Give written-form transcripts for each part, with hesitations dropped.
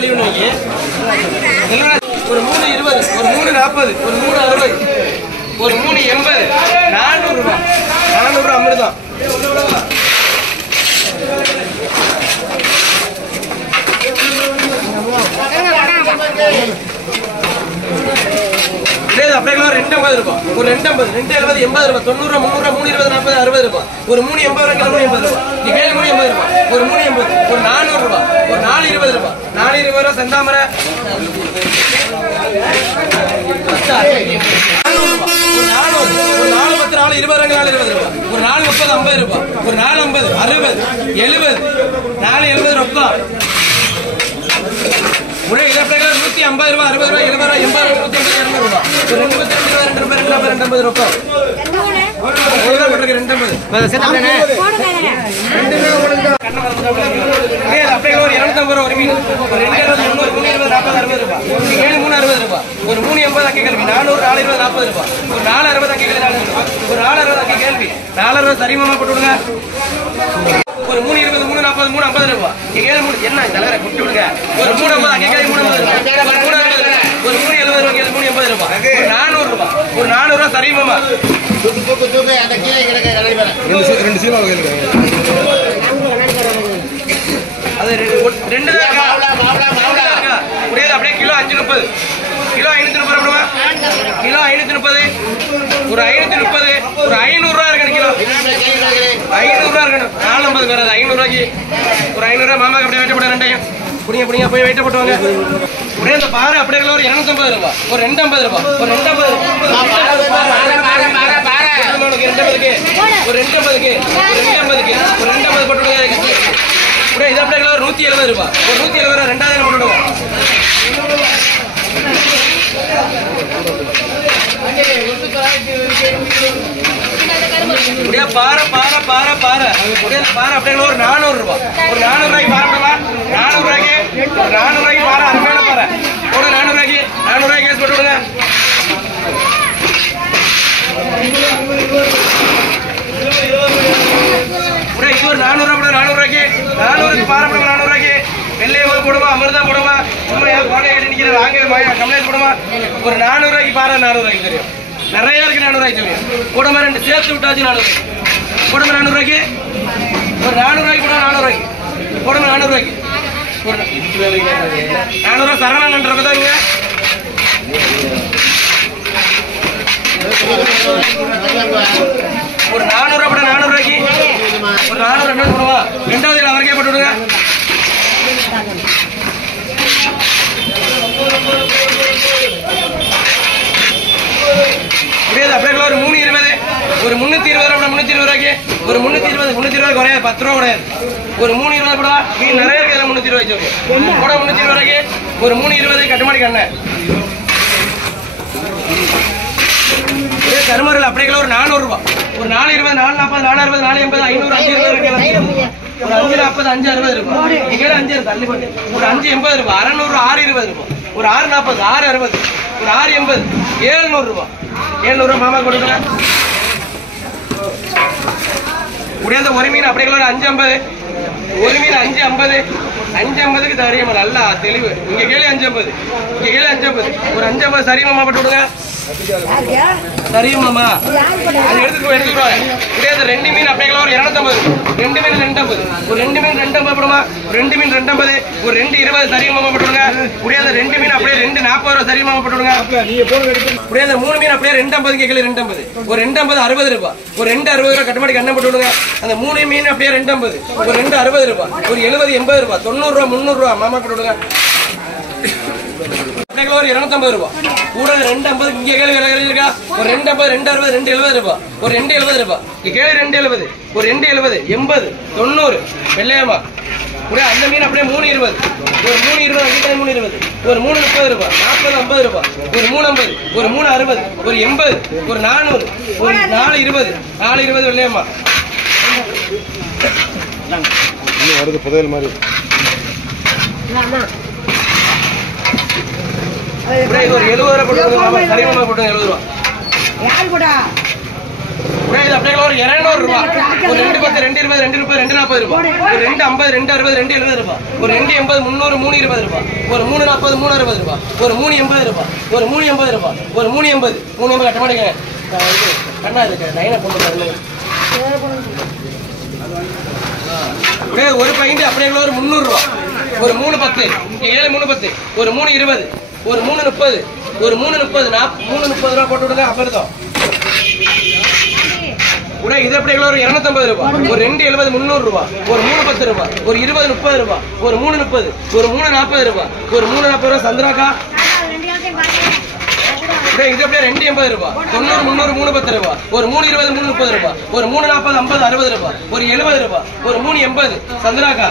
தள்ளிவிடுவீங்க. ஒரு 320, ஒரு 340, ஒரு 360, ஒரு 380, 400 ரூபாய். 400 ரூபாய் அமிர்தம். அப்படியே 250 ரூபாய், ஒரு 250, 270, 80 ரூபாய், 90 ரூபாய், 300 ரூபாய், 320, 40, 60 ரூபாய், ஒரு 380 ரூபாய், 380 ரூபாய், நீ கேளு 380 ரூபாய், ஒரு 380, ஒரு 400 ரூபாய், ஒரு 420 ரூபாய், 420 ரூபாய் செந்தாமரை, ஒரு 410, 420 ரூபாய், 420 ரூபாய், ஒரு 430, 50 ரூபாய், ஒரு 450, 60, 70, 470 ரொக்கம். ஒரே இதை 150 ரூபாய், 60 ரூபாய், 70 ரூபாய், 80 ரூபாய், 150 ரூபாய், ஒரு 250 ரூபாய், 250 ரொக்கம். அப்படியே ஒரு 250 ரூபாய் ஒரு மீன், ஒரு 220, 320, 40, 60 ரூபாய், 360 ரூபாய், ஒரு 380 அங்கே கேள்வி, 400, 420, 40 ரூபாய், ஒரு 460 அங்கே கேள்வி, 40 ரூபாய், ஒரு 460 அங்கே கேள்வி, 460 சரிமாமா போட்டு விடுங்க. ஒரு 320, 340, 350 ரூபாய், என்ன தலைவரை குட்டி விடுங்க. ஒரு 350 அங்கே கேள்வி, 350 ரூபாய், ஒரு 370 ரூபாய், 380 ரூபாய், ஒரு 400 ரூபாய், ஒரு 400 ரூபாய் சரிமாமா. அது 2 தான் இருக்கா? அப்படியே கிலோ 530, கிலோ 530 ரூபாய், கிலோ 530, ஒரு 530, ஒரு 500 ரூபாய் இருக்கணும் கிலோ, 500 ரூபாய் இருக்கணும். 450 வராது, 500 ரூபாய்க்கு ஒரு 500 ரூபாய் மாமாக்கு அப்படியே வெட்ட போட ரெண்டையும் புடிங்க போய் வெட்ட போட்டுவாங்க. அப்படியே அந்த பாரு அப்படியே ஒரு 250 ரூபாய், ஒரு 250 ரூபாய், ஒரு 250, ஒரு 250க்கு, ஒரு 250க்கு, ஒரு 250 போட்டுவிடுங்க. அப்படியே இது அப்படியே ஒரு 170 ரூபாய், ஒரு 170 ரூபாய் 2000 போட்டுவிடுவோம். அப்படியே பாரு அப்படியே ஒரு 400 ரூபாய், ஒரு 400 ரூபாய்க்கு பாருங்களா, 400 ரூபாய்க்கு, ஒரு 400 ரூபாய்க்கு பாரு, அருமையான பாரு கூட 400 ரூபாய்க்கு, 400 ரூபாய்க்கு கேஸ் போட்டு விடுங்க. இது ஒரு 400 ரூபாய், 400 ரூபாய்க்கு, 400க்கு பாரு 400 ரூபாய்க்கு, வெள்ளையமா போடுமா, அமிர்தம் போடுமா, நிக்கிற வாங்க கம்ப்ளைண்ட் போடுமா. ஒரு 400 ரூபாய்க்கு பாரு, 400 ரூபாய்க்கு தெரியும், நிறைய இருக்கு. 400 ரூபாய்க்கு தெரியும், கூடமா 2 சேர்த்து விட்டாச்சு. 400 கூடமா 400 ரூபாய்க்கு, ஒரு 400 ரூபாய்க்கு கூட 400 ரூபாய்க்கு கூடமா 400 ரூபாய்க்கு, ஒரு 400 ரூபாய் சரவணன்றதாங்க. ஒரு 400 ரூபாய் 400 ரூபாய்க்கு, ஒரு 400 2 போடுவா, 2வது அவருக்கே போட்டு விடுங்க. அப்படியே ஒரு 320, ஒரு 320 ரூபாய், 320 ரூபாய்க்கு, ஒரு 320 குறையாது, 10 ரூபா குறையாது, ஒரு 320 கூட மீன் நிறைய இருக்கு. 320 ரூபாய்க்கு கூட 320 ரூபாய்க்கு, ஒரு 320 கட்டுமாடி கண்ண. கருமரில் அப்படியே ஒரு 400 ரூபாய், ஒரு 420, 440, 460, 480, 500, 520, ஒரு 540, 560 ரூபாய், இங்கே 5 தள்ளி பண்ணி, ஒரு 580 ரூபாய், 600, 620 ரூபாய், ஒரு 640, 660, ஒரு 680, 700 ரூபாய், 700 ரூபாய் மாமா கொடுங்க. முடியாத ஒரு மீன் அப்படியே ஒரு 550, ஒரு மீன் 550, 550க்கு தெரியுமா நல்லா தெளிவு. இங்க கேள்வி 550, இங்க கேள்வி 550, ஒரு 550 சரி மாமா போட்டு விடுங்க. சரியுமாமா அது எடுத்துக்குவாங்க. முடியாது 2 மீன் அப்படியே ஒரு 250, 2 மீன் 250, ஒரு 2 மீன் 250 போடுமா, ஒரு 2 மீன் 250, ஒரு 220 சரியுமாமா போட்டுவிடுங்க. முடியாது 2 மீன் அப்படியே 240 ரூபாய் சரியுமாமா போட்டுவிடுங்க. முடியாது 3 மீன் அப்படியே 250 கேட்கல, 250, ஒரு 250, 60 ரூபாய், ஒரு 260 ரூபாய் கட்டுமாடி கண்ணை போட்டு விடுங்க. அந்த 3 மீன் அப்படியே 250, ஒரு 260 ரூபாய், ஒரு 70, 80 ரூபாய், 90 ரூபாய், 300 ரூபாய் மாமா போட்டு விடுங்க. ஒரு 250 ரூபாய் கூட 250 இங்க கேள்வி இருக்கா, ஒரு 250, 260, 270 ரூபாய், ஒரு 270 ரூபாய், இங்க கேள்வி 270, ஒரு 270, 80, 90 வெள்ளையம்மா கூட. அந்த மீன் அப்படியே 320, ஒரு 320, அங்கே 320, ஒரு 330 ரூபாய், 40, 50 ரூபாய், ஒரு 350, ஒரு 360, ஒரு 80, ஒரு 400, ஒரு 420, 420 வெள்ளையம்மா வருது புதையல் மாதிரி. ஒரு 70 ரூபாய் போட்டு 70 ரூபாய். இது அப்படியே ஒரு 200 ரூபாய். ஒரு 2 10 2 20 2 30 2 40 ரூபாய். ஒரு 2 50 2 60 2 70 ரூபாய். ஒரு 2 80 300 3 20 ரூபாய். ஒரு 3 40 3 60 ரூபாய். ஒரு 3 80 ரூபாய். ஒரு 3 80 ரூபாய். ஒரு 3 80 3 80 கட்ட மாட்டேங்க. கண்ணா இருக்கு லைனை போட்டு பாருங்க. ஒரு பைண்ட் அப்படியே ஒரு 300 ரூபாய். ஒரு 3 10 7 3 10 ஒரு 3 20 ஒரு 3 30 ஒரு 3 30 3 30 ரூபாய் போட்டு விடுங்க. அப்புறம் கூட இது அப்படியே ஒரு 250 ரூபாய். ஒரு 2 70 300 ரூபாய். ஒரு 3 10 ரூபாய். ஒரு 20 30 ரூபாய். ஒரு 3 30 ஒரு 3 40 ரூபாய். ஒரு 3 40 ரூபாய். சந்திராக்கா இது அப்படியே 2 80 ரூபாய். 90 300 3 10 ரூபாய். ஒரு 3 20 3 30 ரூபாய். ஒரு 3 40 50 60 ரூபாய். ஒரு 70 ரூபாய். ஒரு 3 80 சந்திராக்கா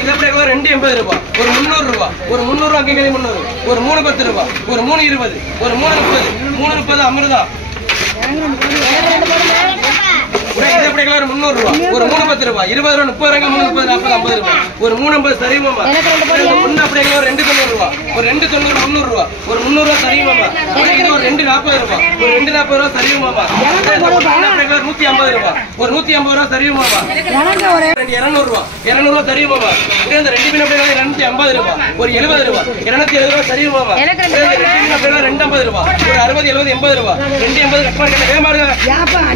இது அப்படியே 2 80 ரூபாய். ஒரு 300 ரூபாய். ஒரு 300 ரூபாய் 300 ஒரு 3 10 ரூபாய். ஒரு 3 20 ஒரு 3 30 3 30 அமிர்தா இது அப்படியே ஒரு 300 ரூபாய். ஒரு 3 10 ரூபாய். 20 ரூபாய் 30 ரூபாய் 3 30 40 50 ரூபாய். ஒரு 3 50 சரிமாமா. ஒன்னு அப்படியே ஒரு 2 90 ரூபாய். ஒரு 2 90 300 ரூபாய். ஒரு 300 ரூபாய் சரிமாமா. இது ஒரு 2 40 ரூபாய். ஒரு 2 40 ரூபாய் சரிமாமா. அப்படியே 150 ரூபாய். ஒரு 150 ரூபாய் சரிமாமா. 200 ரூபாய் 200 ரூபாய் சரிமாமா. இது அந்த 2 மீன் அப்படியே 250 ரூபாய். ஒரு 70 ரூபாய் 270 ரூபாய் சரிமாமா. 2 மீன் அப்படியே 250 ரூபாய். ஒரு 60 70 80 ரூபாய். 280 கட் பண்ணி வேமாருங்க.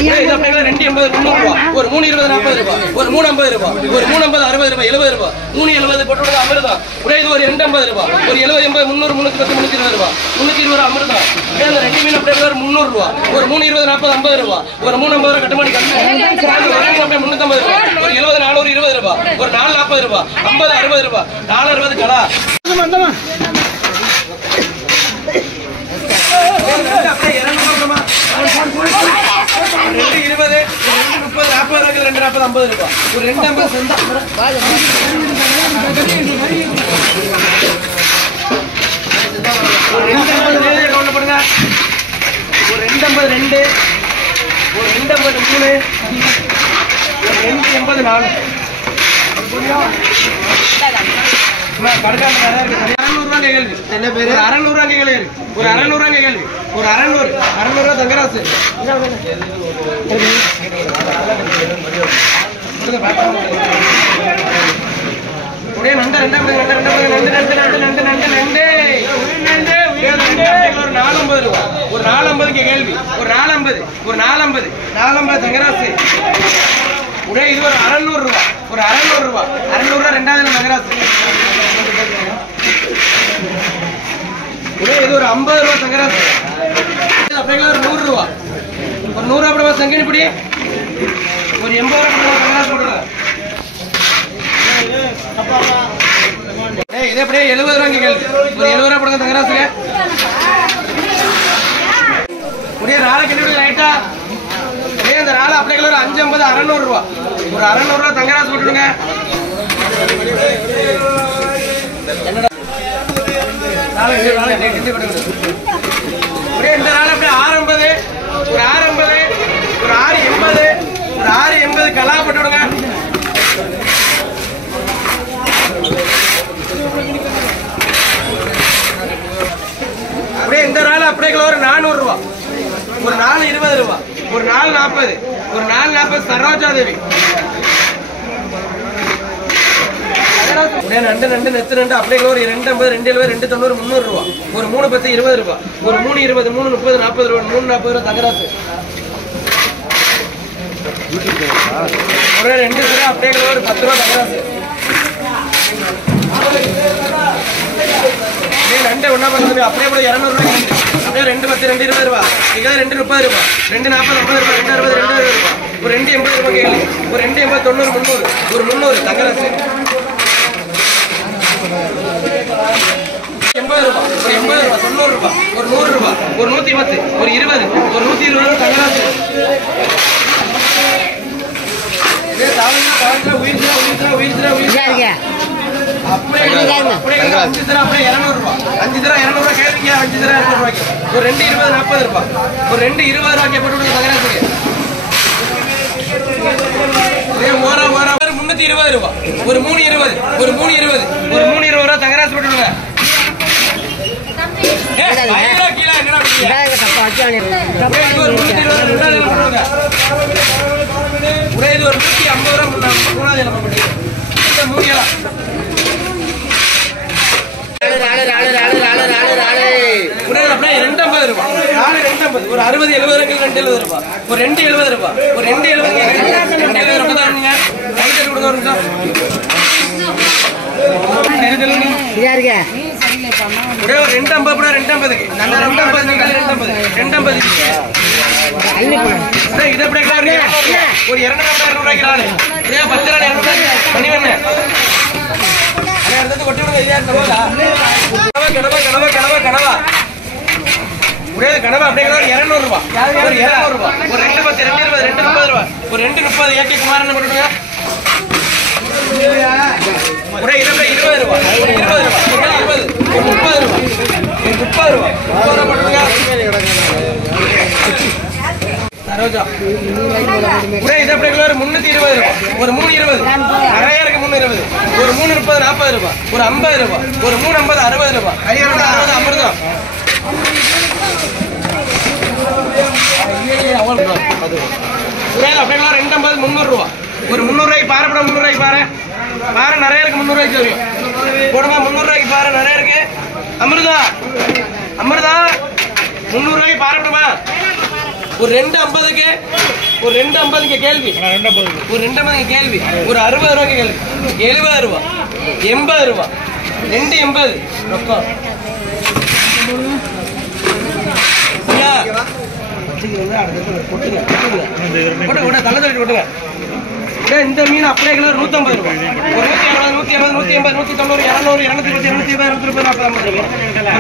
இது அப்படியே 280 300 ரூபாய். ஒரு 3 20 40 ரூபாய். ஒரு 3 50 ரூபாய். ஒரு 3 50 60 ரூபாய் 70 ரூபாய். 3 70 போட்டு விடுங்க அமிர்தா. ஒரே இது ஒரு 250 ரூபாய். ஒரு 70 80 300 310 320 ரூபாய். 320 அமிர்தா. இந்த 2 மீன் அப்படியே ஒரு 300 ரூபாய். ஒரு 3 20 40 50 ரூபாய். ஒரு 3 50 ரூபாய் கட்டமாடி கட்டு. அப்படியே 350 ரூபாய். ஒரு 70 400 20 ரூபாய். ஒரு 4 40 ரூபாய். 50 60 ரூபாய். 4 60 கடா. அப்படியே 200 ரூபாய். 2 20 2 30 40 ரூபாய் 2 40 50 ரூபாய். ஒரு 2 50 சந்தா ஒரு 2 50 ரேடியோ கவுண்ட் பண்ணுங்க. ஒரு 2 50 2 ஒரு 2 50 3 ஒரு 2 80 4 என்ன பேரு 600 ரூபாய் கேள்வி. ஒரு 600 ரூபாய் கேள்வி. ஒரு 600 ரூபாய் தங்கராசு ஒரே நண்டு 2 ஒரு 450 ரூபாய். ஒரு 450 கேள்வி. ஒரு 450 ஒரு 450 தங்கராசு ஒரே இது ஒரு 600 ரூபாய். ஒரு 600 ரூபாய் 600 ரூபாய் ரெண்டாவது தங்கராசு ஒரே இது ஒரு 50 ரூபாய் தங்கராசு. அப்படியே ஒரு 100 ரூபாய். ஒரு 100 ரூபாய் போடுவா சங்கனிப்படி. ஒரு 80 ரூபாய் தங்கராசு போடுறேன். இது அப்படியே 70 ரூபாய்க்கு கேள்வி. ஒரு 70 ரூபாய் போடுங்க தங்கராசுங்க. ஒரே ராளை கிட்ட ரைட்டா அந்த ராளை அப்படியே ஒரு 550 600 ரூபாய். ஒரு 600 ரூபாய் தங்கராசு போட்டுடுங்க. இந்த நாள் அப்படியே 650 ஒரு 650 ஒரு 680 ஒரு 680 கலா போட்டு விடுங்க. அப்படியே இந்த நாள் அப்படியே ஒரு 400 ரூபாய். ஒரு 420 ரூபாய். ஒரு 440 ஒரு 440 சரோஜா தேவி. நண்டு நெத்து நண்டு அப்படியே ஒரு 250 270 290 300 ரூபாய். ஒரு 3 10 20 ரூபாய். ஒரு 3 20 3 30 40 ரூபாய். 3 40 ரூபாய் தங்கராசு. ஒரு 2 ரூபாய் அப்படியே ஒரு 10 ரூபாய் தங்கராசு. நண்டு ஒன்னா பண்ணுறது அப்படியே கூட 200 ரூபாய். அப்படியே 2 10 2 20 ரூபாய். 2 30 ரூபாய். 2 40 50 ரூபாய். 2 60 2 20 ரூபாய். ஒரு 2 80 ரூபாய் கேள்வி. ஒரு 2 80 90 300 ஒரு 300 தங்கராசு. 80 ரூபாய். ஒரு 80 ரூபாய் 90 ரூபாய். ஒரு 100 ரூபாய். ஒரு 110 ஒரு 20 ஒரு 120 ரூபாய் தங்கராசு. அப்படியே 5 தர அப்படியே 200 ரூபாய். 5 தர 200 ரூபாய் கேளுங்க. 5 தர 200 ரூபாய்க்கு. ஒரு 2 20 40 ரூபாய். ஒரு 2 20 ரூபாய்க்கு போட்டு விடுங்க தங்கராசுக்கு. ஓரா 320 ரூபாய். ஒரு 320 ஒரு 320 ஒரு 320 ரூபாய் தங்கராசு போட்டு விடுங்க. கீழே என்னடா ஒரு 320 ரெண்டாவது இலை போடுங்க. ஒரே இது ஒரு 150 ரூபா மூணாவது இலை போடுங்க. இந்த 3 இலை அப்படியே 250 ரூபாய். 250 ஒரு 60 70 ரூபாய்க்கு 270 ரூபாய். ஒரு 270 ரூபாய். ஒரு 270 270 ரூபாய் தான் நீங்க கைது கொடுங்க. ஒரு நிமிஷம் ஒரே ஒரு 250 கூட 250 நல்ல 250 250 இது எப்படி ஒரு 200 ரூபாய்க்கு நானு 10 நாள் 200 பண்ணி வேணும். கொட்டி கனவா ஒரே கனவா அப்படியே ஒரு 200 ரூபாய். ஒரு 200 ரூபாய். ஒரு 210 220 230 ரூபாய். ஒரு 230 ஏகே குமாரன் போட்டுடுங்க. ஒரே 20 ரூபாய். 20 ரூபாய். 30 ரூபாய். 30 ரூபாய் போட்டுடுங்க. சரோஜா ஒரே இது அப்படியே ஒரு 320 ரூபாய். ஒரு 320 நிறைய இருக்கு. 320 ஒரு 330 40 ரூபாய். ஒரு 50 ரூபாய். ஒரு 350 60 ரூபாய். 60 அமிர்தம் அப்படியே 250 300 ரூபாய். ஒரு 300 ரூபாய்க்கு பாரு. 300 ரூபாய்க்கு பாரு. பாரு நிறைய இருக்கு. 300 ரூபாய்க்கு தெரியும் போடுங்க. 300 ரூபாய்க்கு பாரு நிறைய இருக்கு. அமிர்தா 300 ரூபாய்க்கு பாருமா. ஒரு 250க்கு ஒரு 250க்கு கேள்வி. ஒரு 250 கேள்வி. ஒரு 60 ரூபாய்க்கு கேள்வி. 70 ரூபாய். 80 ரூபாய். 280 ரொக்கம். இந்த மீன் அப்படியே கிலோ 150 ரூபாய். ஒரு 160 170 180 190 200 220 230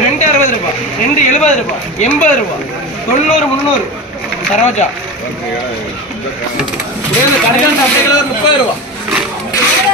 260 ரூபாய். 270 ரூபாய். 80 ரூபாய். 90 300 சரோஜா கடைகள் அப்படியே கிலோ 30 ரூபாய்.